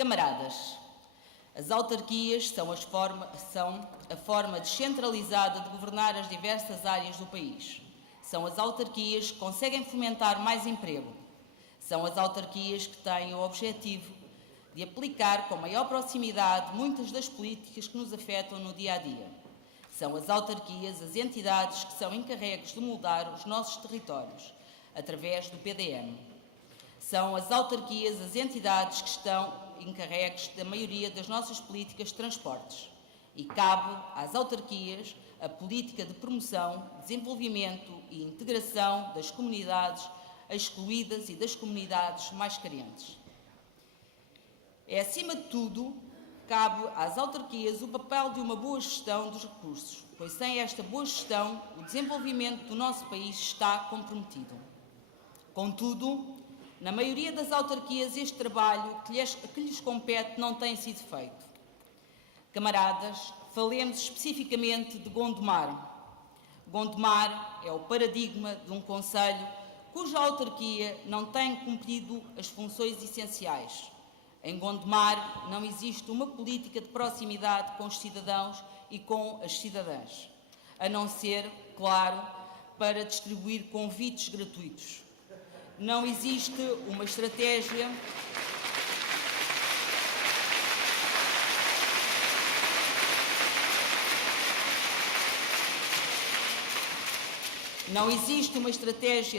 Camaradas, as autarquias são a forma descentralizada de governar as diversas áreas do país. São as autarquias que conseguem fomentar mais emprego. São as autarquias que têm o objetivo de aplicar com maior proximidade muitas das políticas que nos afetam no dia-a-dia. São as autarquias as entidades que são encarregues de moldar os nossos territórios, através do PDM. São as autarquias as entidades que estão encarregues da maioria das nossas políticas de transportes. E cabe às autarquias a política de promoção, desenvolvimento e integração das comunidades excluídas e das comunidades mais carentes. É, acima de tudo, cabe às autarquias o papel de uma boa gestão dos recursos, pois sem esta boa gestão, o desenvolvimento do nosso país está comprometido. Contudo, na maioria das autarquias, este trabalho que lhes compete não tem sido feito. Camaradas, falemos especificamente de Gondomar. Gondomar é o paradigma de um concelho cuja autarquia não tem cumprido as funções essenciais. Em Gondomar não existe uma política de proximidade com os cidadãos e com as cidadãs, a não ser, claro, para distribuir convites gratuitos. Não existe uma estratégia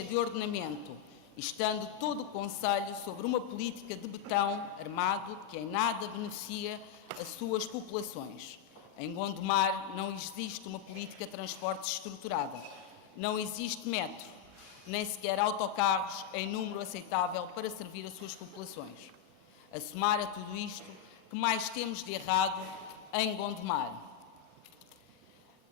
de ordenamento, estando todo o concelho sobre uma política de betão armado que em nada beneficia as suas populações. Em Gondomar não existe uma política de transportes estruturada, não existe metro, nem sequer autocarros em número aceitável para servir as suas populações. A somar a tudo isto, que mais temos de errado em Gondomar?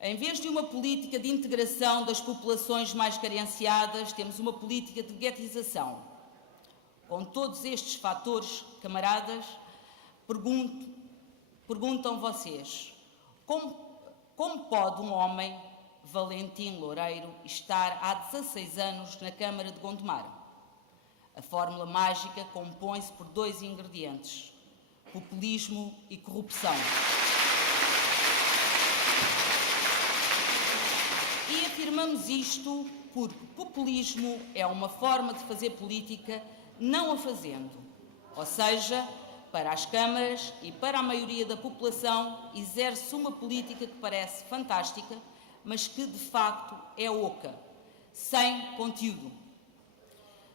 Em vez de uma política de integração das populações mais carenciadas, temos uma política de guetização. Com todos estes fatores, camaradas, perguntam vocês, como pode um homem, Valentim Loureiro, estar há 16 anos na Câmara de Gondomar? A fórmula mágica compõe-se por 2 ingredientes: populismo e corrupção. E afirmamos isto porque populismo é uma forma de fazer política não a fazendo. Ou seja, para as câmaras e para a maioria da população exerce uma política que parece fantástica, mas que de facto é oca, sem conteúdo.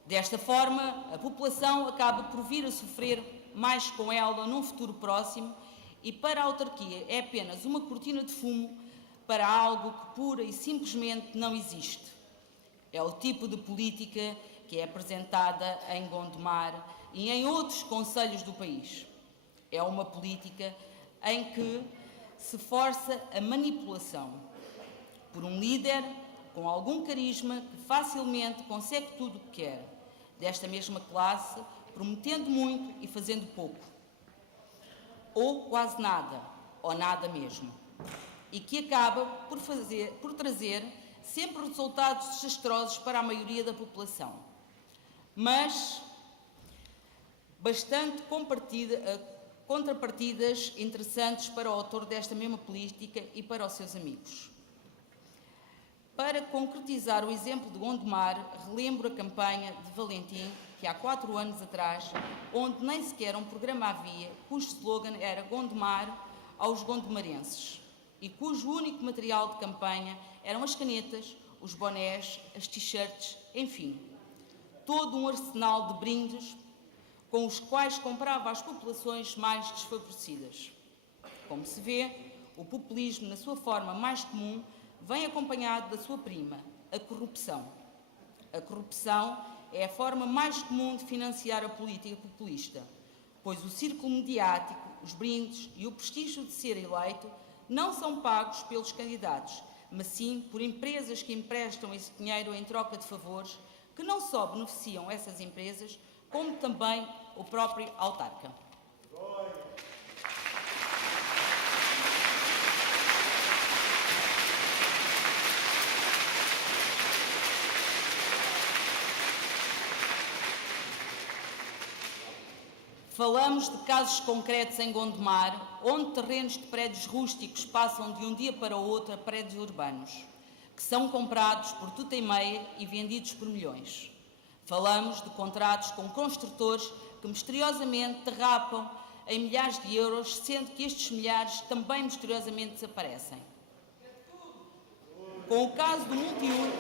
Desta forma, a população acaba por vir a sofrer mais com ela num futuro próximo e para a autarquia é apenas uma cortina de fumo para algo que pura e simplesmente não existe. É o tipo de política que é apresentada em Gondomar e em outros concelhos do país. É uma política em que se força a manipulação por um líder com algum carisma que facilmente consegue tudo o que quer, desta mesma classe, prometendo muito e fazendo pouco, ou quase nada, ou nada mesmo, e que acaba por trazer sempre resultados desastrosos para a maioria da população, mas bastante contrapartidas interessantes para o autor desta mesma política e para os seus amigos. Para concretizar o exemplo de Gondomar, relembro a campanha de Valentim, que há 4 anos atrás, onde nem sequer um programa havia, cujo slogan era Gondomar aos gondomarenses, e cujo único material de campanha eram as canetas, os bonés, as t-shirts, enfim, todo um arsenal de brindes com os quais comprava as populações mais desfavorecidas. Como se vê, o populismo, na sua forma mais comum, vem acompanhado da sua prima, a corrupção. A corrupção é a forma mais comum de financiar a política populista, pois o círculo mediático, os brindes e o prestígio de ser eleito não são pagos pelos candidatos, mas sim por empresas que emprestam esse dinheiro em troca de favores, que não só beneficiam essas empresas, como também o próprio autarca. Falamos de casos concretos em Gondomar, onde terrenos de prédios rústicos passam de um dia para o outro a prédios urbanos, que são comprados por tuta e meia e vendidos por milhões. Falamos de contratos com construtores que misteriosamente derrapam em milhares de euros, sendo que estes milhares também misteriosamente desaparecem. Como o caso do Multiuso,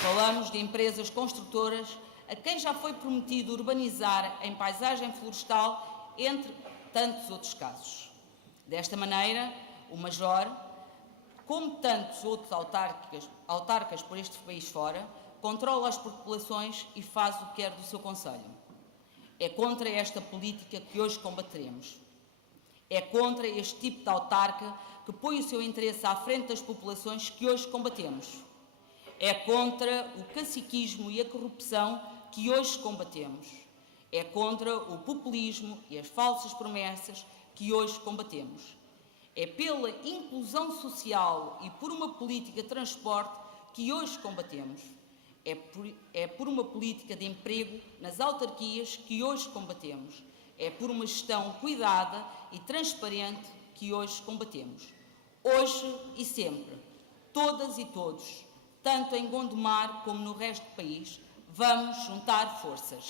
falamos de empresas construtoras a quem já foi prometido urbanizar em paisagem florestal, entre tantos outros casos. Desta maneira, o Major, como tantos outros autarcas por este país fora, controla as populações e faz o que quer do seu concelho. É contra esta política que hoje combateremos. É contra este tipo de autarca que põe o seu interesse à frente das populações que hoje combatemos. É contra o caciquismo e a corrupção que hoje combatemos. É contra o populismo e as falsas promessas que hoje combatemos. É pela inclusão social e por uma política de transporte que hoje combatemos. É por uma política de emprego nas autarquias que hoje combatemos. É por uma gestão cuidada e transparente que hoje combatemos. Hoje e sempre, todas e todos, tanto em Gondomar como no resto do país, vamos juntar forças.